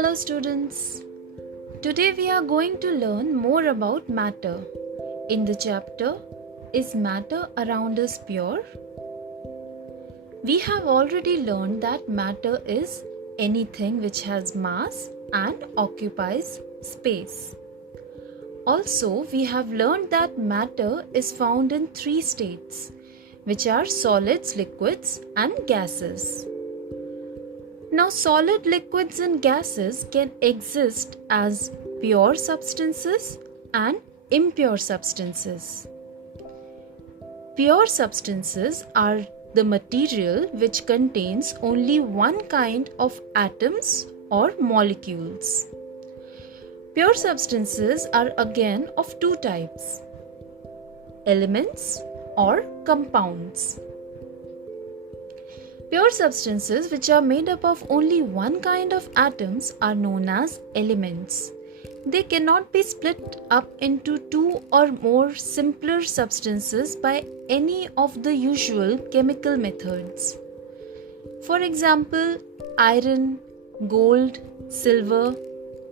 Hello students. Today we are going to learn more about matter. In the chapter, Is Matter Around Us Pure? We have already learned that matter is anything which has mass and occupies space. Also, we have learned that matter is found in three states, which are solids, liquids, and gases. Now, solid, liquids and gases can exist as pure substances and impure substances. Pure substances are the material which contains only one kind of atoms or molecules. Pure substances are again of two types: elements or compounds. Pure substances which are made up of only one kind of atoms are known as elements. They cannot be split up into two or more simpler substances by any of the usual chemical methods. For example, iron, gold, silver,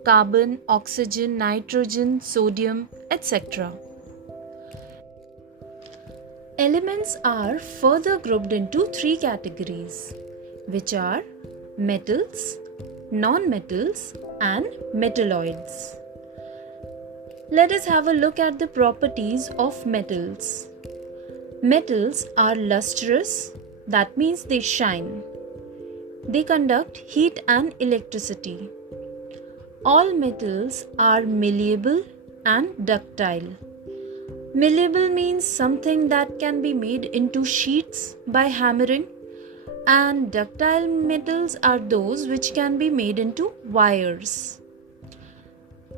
carbon, oxygen, nitrogen, sodium, etc. Elements are further grouped into three categories, which are metals, non-metals, and metalloids. Let us have a look at the properties of metals. Metals are lustrous, that means they shine. They conduct heat and electricity. All metals are malleable and ductile. Malleable means something that can be made into sheets by hammering, and ductile metals are those which can be made into wires.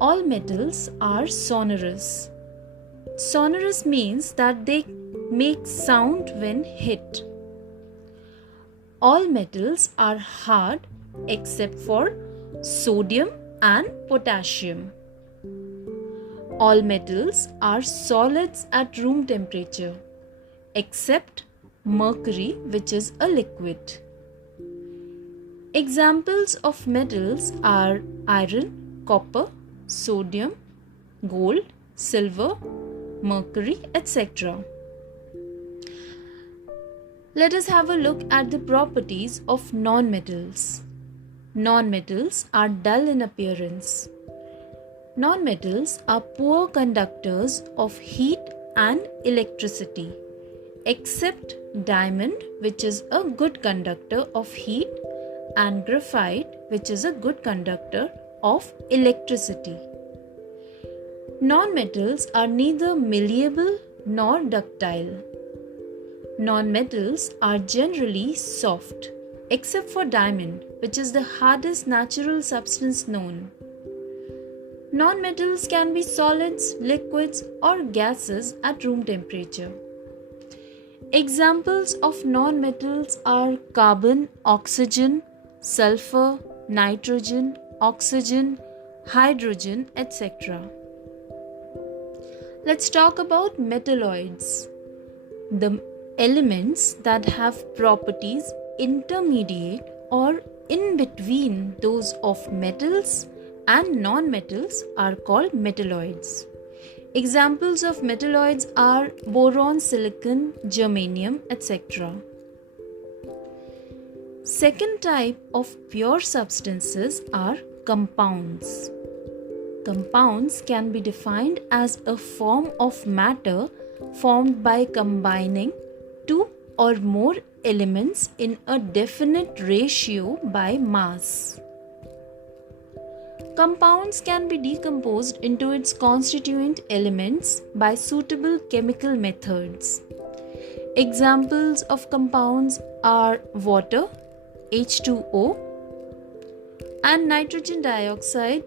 All metals are sonorous. Sonorous means that they make sound when hit. All metals are hard except for sodium and potassium. All metals are solids at room temperature, except mercury, which is a liquid. Examples of metals are iron, copper, sodium, gold, silver, mercury, etc. Let us have a look at the properties of non-metals. Non-metals are dull in appearance. Non-metals are poor conductors of heat and electricity, except diamond, which is a good conductor of heat, and graphite, which is a good conductor of electricity. Non-metals are neither malleable nor ductile. Non-metals are generally soft, except for diamond, which is the hardest natural substance known. Non-metals can be solids, liquids, or gases at room temperature. Examples of non-metals are carbon, oxygen, sulfur, nitrogen, oxygen, hydrogen, etc. Let's talk about metalloids. The elements that have properties intermediate or in between those of metals and non-metals are called metalloids. Examples of metalloids are boron, silicon, germanium, etc. Second type of pure substances are compounds. Compounds can be defined as a form of matter formed by combining two or more elements in a definite ratio by mass. Compounds can be decomposed into its constituent elements by suitable chemical methods. Examples of compounds are water, H2O, and nitrogen dioxide,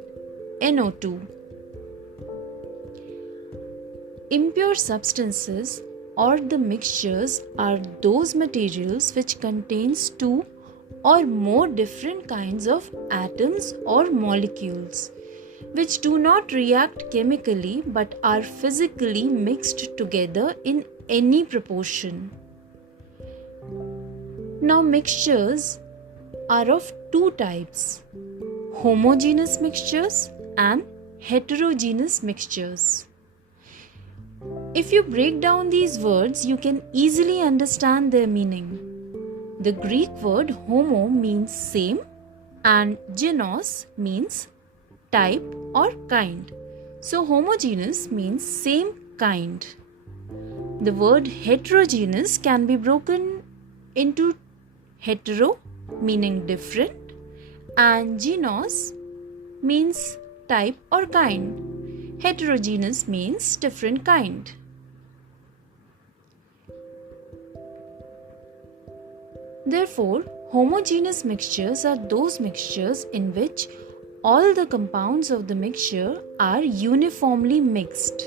NO2. Impure substances or the mixtures are those materials which contains two or more different kinds of atoms or molecules, which do not react chemically but are physically mixed together in any proportion. Now, mixtures are of two types: homogeneous mixtures and heterogeneous mixtures. If you break down these words, you can easily understand their meaning. The Greek word homo means same and genos means type or kind. So homogeneous means same kind. The word heterogeneous can be broken into hetero meaning different and genos means type or kind. Heterogeneous means different kind. Therefore, homogeneous mixtures are those mixtures in which all the compounds of the mixture are uniformly mixed,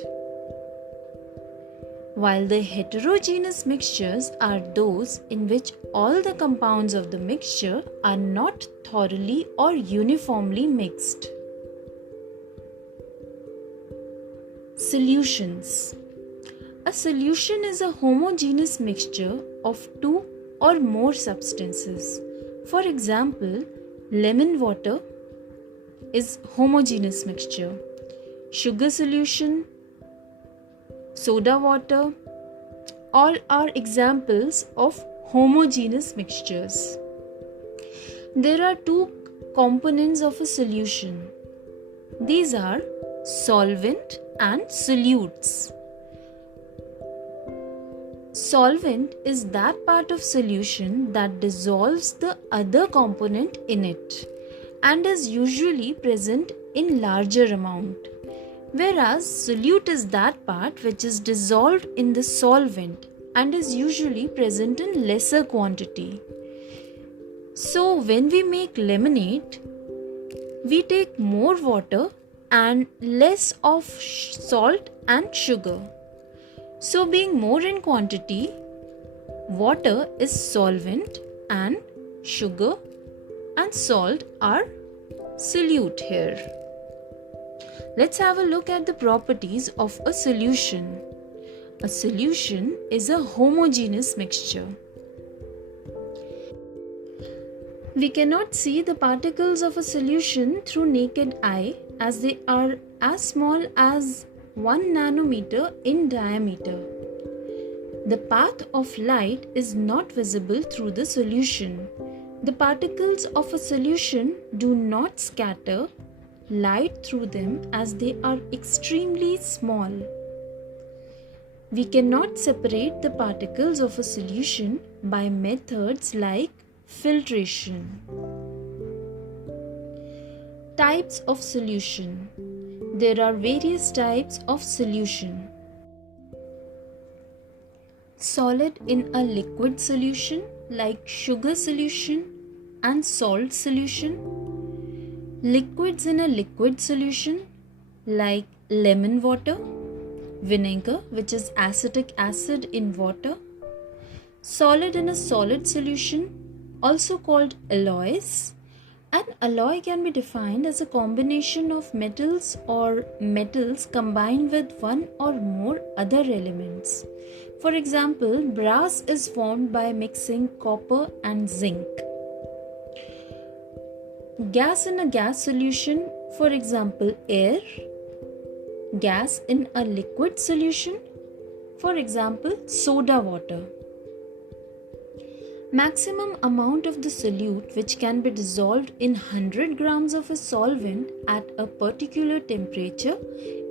while the heterogeneous mixtures are those in which all the compounds of the mixture are not thoroughly or uniformly mixed. Solutions. A solution is a homogeneous mixture of two or more substances. For example, lemon water is homogeneous mixture. Sugar solution, soda water, all are examples of homogeneous mixtures. There are two components of a solution. These are solvent and solutes. Solvent is that part of solution that dissolves the other component in it and is usually present in larger amount, whereas solute is that part which is dissolved in the solvent and is usually present in lesser quantity. So when we make lemonade, we take more water and less of salt and sugar. So being more in quantity, water is solvent and sugar and salt are solute here. Let's have a look at the properties of a solution. A solution is a homogeneous mixture. We cannot see the particles of a solution through naked eye as they are as small as 1 nanometer in diameter. The path of light is not visible through the solution. The particles of a solution do not scatter light through them as they are extremely small. We cannot separate the particles of a solution by methods like filtration. Types of solution. There are various types of solution. Solid in a liquid solution like sugar solution and salt solution. Liquids in a liquid solution like lemon water, vinegar which is acetic acid in water. Solid in a solid solution also called alloys. An alloy can be defined as a combination of metals or metals combined with one or more other elements. For example, brass is formed by mixing copper and zinc. Gas in a gas solution, for example, air. Gas in a liquid solution, for example, soda water. Maximum amount of the solute which can be dissolved in 100 grams of a solvent at a particular temperature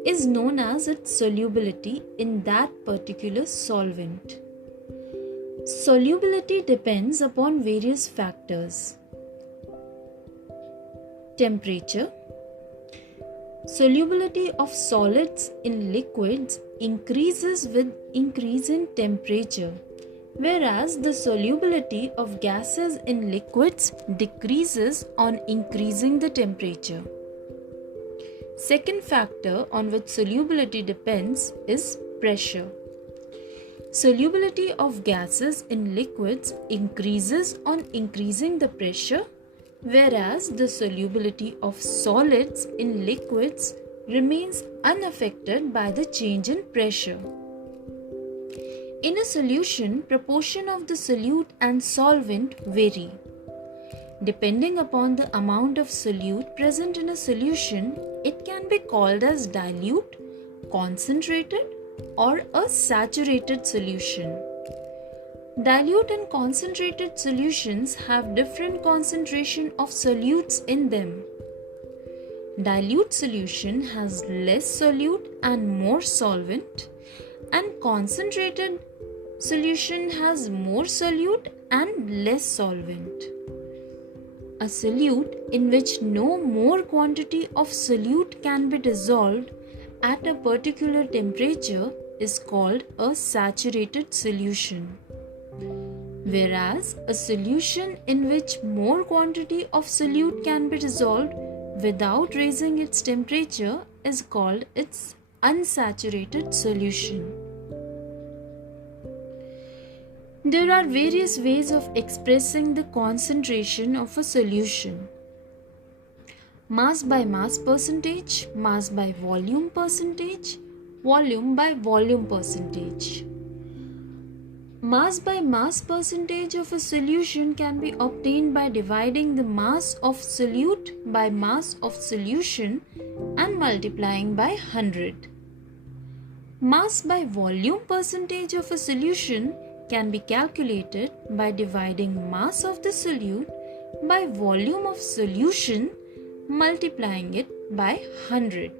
is known as its solubility in that particular solvent. Solubility depends upon various factors. Temperature. Solubility of solids in liquids increases with increase in temperature, whereas the solubility of gases in liquids decreases on increasing the temperature. Second factor on which solubility depends is pressure. Solubility of gases in liquids increases on increasing the pressure, whereas the solubility of solids in liquids remains unaffected by the change in pressure. In a solution, proportion of the solute and solvent vary. Depending upon the amount of solute present in a solution, it can be called as dilute, concentrated, or a saturated solution. Dilute and concentrated solutions have different concentration of solutes in them. Dilute solution has less solute and more solvent, and concentrated solution has more solute and less solvent. A solute in which no more quantity of solute can be dissolved at a particular temperature is called a saturated solution. Whereas a solution in which more quantity of solute can be dissolved without raising its temperature is called its unsaturated solution. There are various ways of expressing the concentration of a solution. Mass by mass percentage, mass by volume percentage, volume by volume percentage. Mass by mass percentage of a solution can be obtained by dividing the mass of solute by mass of solution and multiplying by 100. Mass by volume percentage of a solution can be calculated by dividing mass of the solute by volume of solution multiplying it by 100.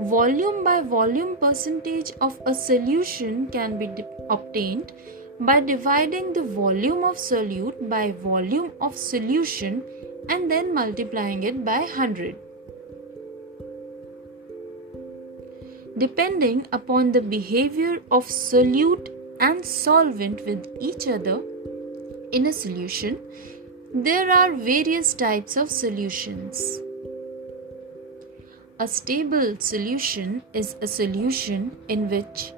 Volume by volume percentage of a solution can be obtained by dividing the volume of solute by volume of solution and then multiplying it by 100. Depending upon the behavior of solute and solvent with each other in a solution, there are various types of solutions. A stable solution is a solution in which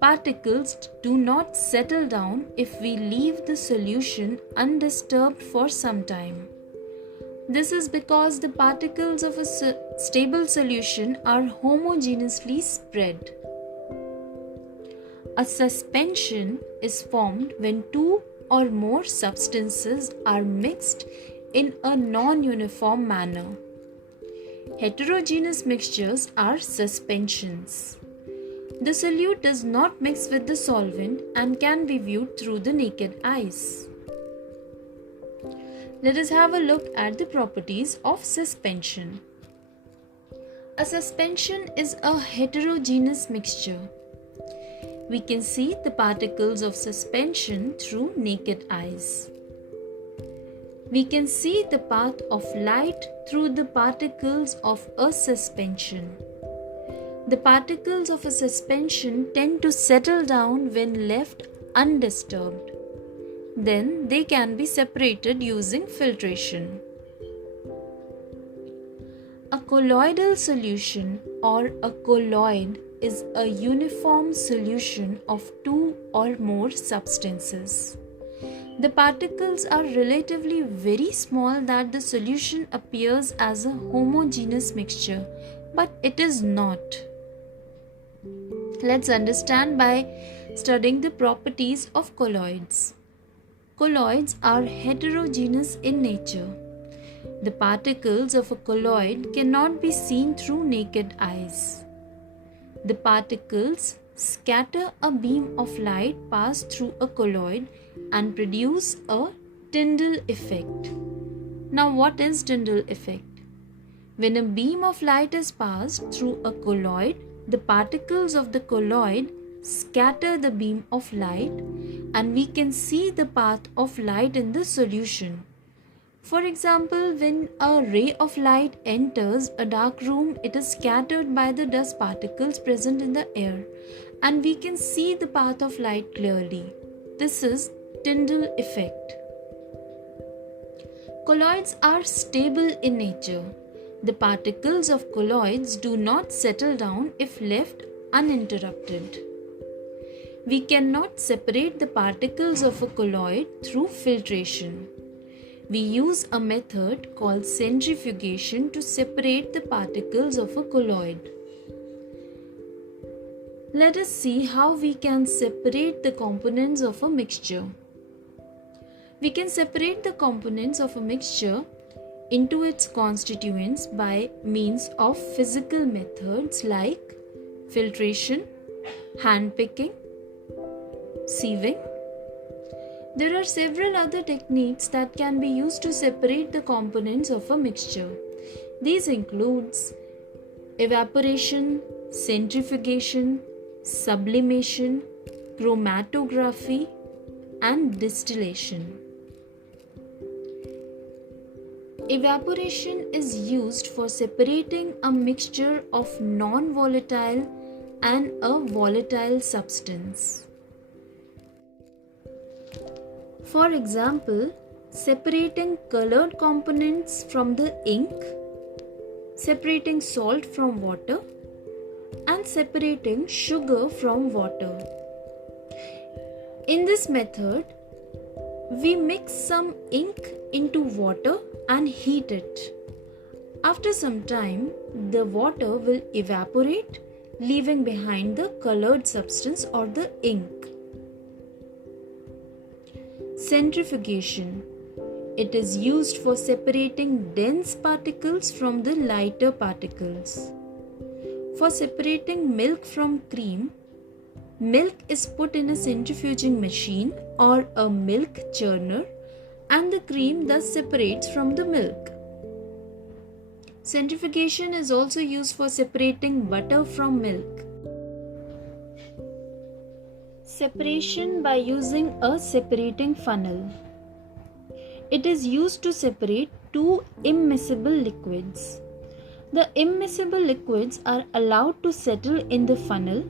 particles do not settle down if we leave the solution undisturbed for some time. This is because the particles of a stable solution are homogeneously spread. A suspension is formed when two or more substances are mixed in a non-uniform manner. Heterogeneous mixtures are suspensions. The solute does not mix with the solvent and can be viewed through the naked eyes. Let us have a look at the properties of suspension. A suspension is a heterogeneous mixture. We can see the particles of suspension through naked eyes. We can see the path of light through the particles of a suspension. The particles of a suspension tend to settle down when left undisturbed. Then they can be separated using filtration. A colloidal solution or a colloid is a uniform solution of two or more substances. The particles are relatively very small that the solution appears as a homogeneous mixture, but it is not. Let's understand by studying the properties of colloids. Colloids are heterogeneous in nature. The particles of a colloid cannot be seen through naked eyes. The particles scatter a beam of light passed through a colloid and produce a Tyndall effect. Now, what is Tyndall effect? When a beam of light is passed through a colloid, the particles of the colloid scatter the beam of light and we can see the path of light in the solution. For example, when a ray of light enters a dark room, it is scattered by the dust particles present in the air and we can see the path of light clearly. This is Tyndall effect. Colloids are stable in nature. The particles of colloids do not settle down if left uninterrupted. We cannot separate the particles of a colloid through filtration. We use a method called centrifugation to separate the particles of a colloid. Let us see how we can separate the components of a mixture. We can separate the components of a mixture into its constituents by means of physical methods like filtration, hand-picking, sieving. There are several other techniques that can be used to separate the components of a mixture. These include evaporation, centrifugation, sublimation, chromatography, and distillation. Evaporation is used for separating a mixture of non-volatile and a volatile substance. For example, separating colored components from the ink, separating salt from water, and separating sugar from water. In this method, we mix some ink into water and heat it. After some time, the water will evaporate, leaving behind the colored substance or the ink. Centrifugation. It is used for separating dense particles from the lighter particles. For separating milk from cream, milk is put in a centrifuging machine or a milk churner, and the cream thus separates from the milk. Centrifugation is also used for separating butter from milk. Separation by using a separating funnel. It is used to separate two immiscible liquids. The immiscible liquids are allowed to settle in the funnel.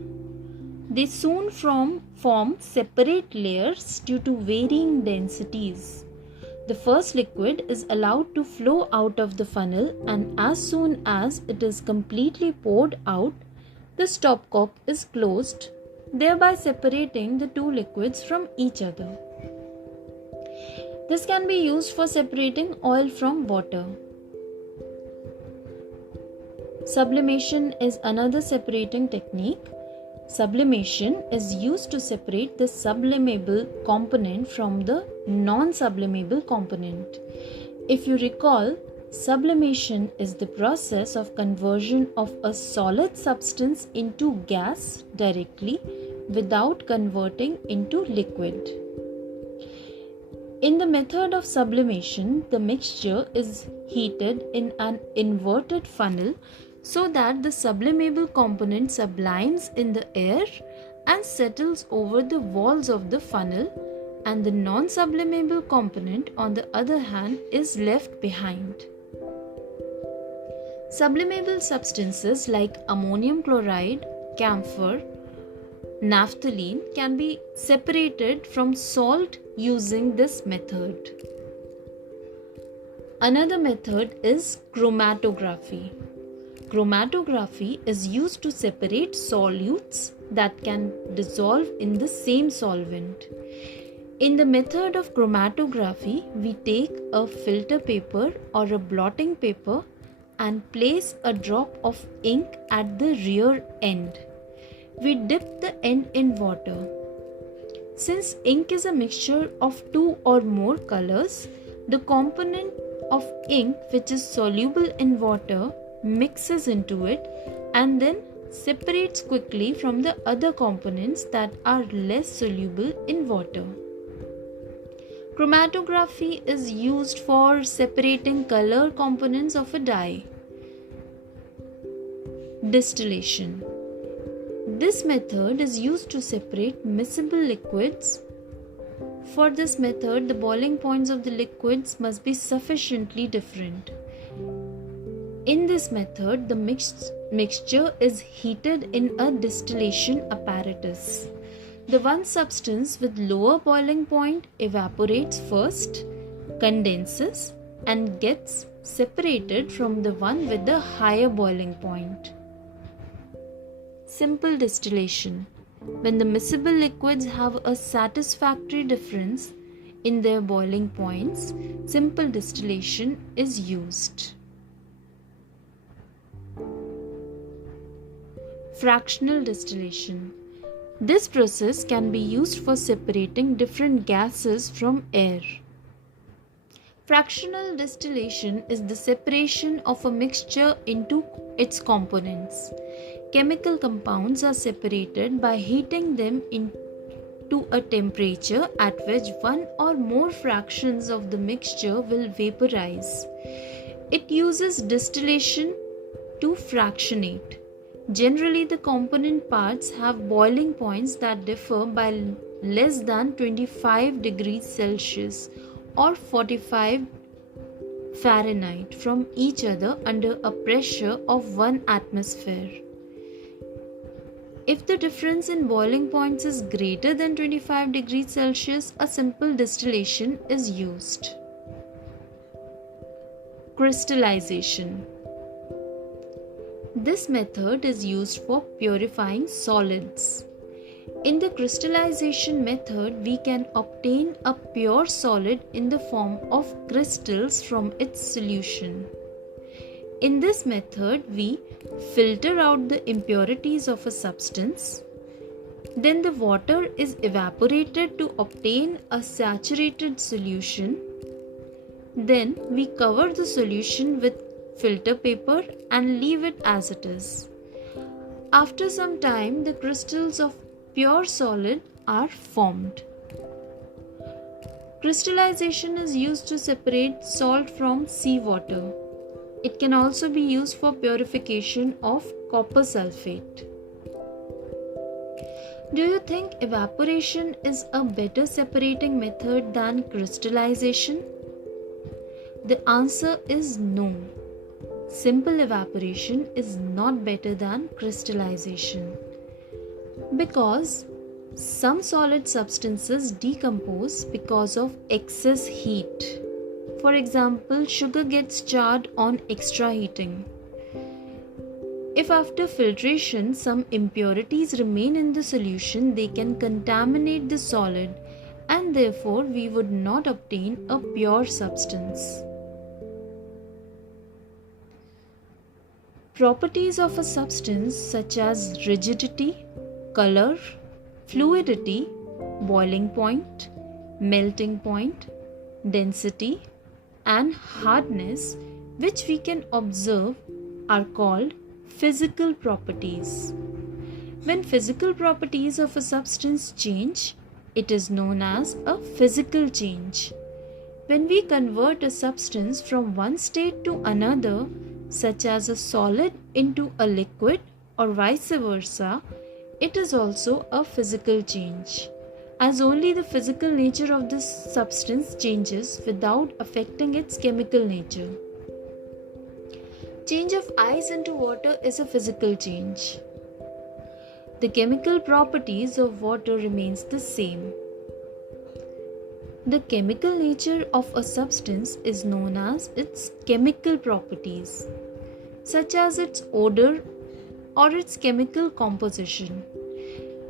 They soon form separate layers due to varying densities. The first liquid is allowed to flow out of the funnel, and as soon as it is completely poured out, the stopcock is closed, thereby separating the two liquids from each other. This can be used for separating oil from water. Sublimation is another separating technique. Sublimation is used to separate the sublimable component from the non-sublimable component. If you recall, sublimation is the process of conversion of a solid substance into gas directly without converting into liquid. In the method of sublimation, the mixture is heated in an inverted funnel so that the sublimable component sublimes in the air and settles over the walls of the funnel, and the non-sublimable component, on the other hand, is left behind. Sublimable substances like ammonium chloride, camphor, naphthalene can be separated from salt using this method. Another method is chromatography. Chromatography is used to separate solutes that can dissolve in the same solvent. In the method of chromatography, we take a filter paper or a blotting paper and place a drop of ink at the rear end. We dip the end in water. Since ink is a mixture of two or more colors, the component of ink which is soluble in water mixes into it and then separates quickly from the other components that are less soluble in water. Chromatography is used for separating color components of a dye. Distillation. This method is used to separate miscible liquids. For this method, the boiling points of the liquids must be sufficiently different. In this method, the mixture is heated in a distillation apparatus. The one substance with lower boiling point evaporates first, condenses, and gets separated from the one with the higher boiling point. Simple distillation. When the miscible liquids have a satisfactory difference in their boiling points, simple distillation is used. Fractional distillation. This process can be used for separating different gases from air. Fractional distillation is the separation of a mixture into its components. Chemical compounds are separated by heating them into a temperature at which one or more fractions of the mixture will vaporize. It uses distillation to fractionate. Generally, the component parts have boiling points that differ by less than 25 degrees Celsius or 45 Fahrenheit from each other under a pressure of 1 atmosphere. If the difference in boiling points is greater than 25 degrees Celsius, a simple distillation is used. Crystallization. This method is used for purifying solids. In the crystallization method, we can obtain a pure solid in the form of crystals from its solution. In this method, we filter out the impurities of a substance. Then the water is evaporated to obtain a saturated solution. Then we cover the solution with filter paper and leave it as it is. After some time, the crystals of pure solid are formed. Crystallization is used to separate salt from seawater. It can also be used for purification of copper sulfate. Do you think evaporation is a better separating method than crystallization? The answer is no. Simple evaporation is not better than crystallization because some solid substances decompose because of excess heat. For example, sugar gets charred on extra heating. If after filtration some impurities remain in the solution, they can contaminate the solid and therefore we would not obtain a pure substance. Properties of a substance such as rigidity, color, fluidity, boiling point, melting point, density, and hardness, which we can observe, are called physical properties. When physical properties of a substance change, it is known as a physical change. When we convert a substance from one state to another, such as a solid into a liquid or vice versa, it is also a physical change, as only the physical nature of this substance changes without affecting its chemical nature. Change of ice into water is a physical change. The chemical properties of water remains the same. The chemical nature of a substance is known as its chemical properties, such as its odor or its chemical composition.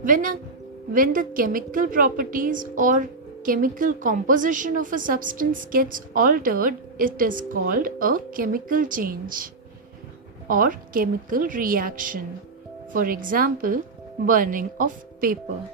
When the chemical properties or chemical composition of a substance gets altered, it is called a chemical change or chemical reaction. For example, burning of paper.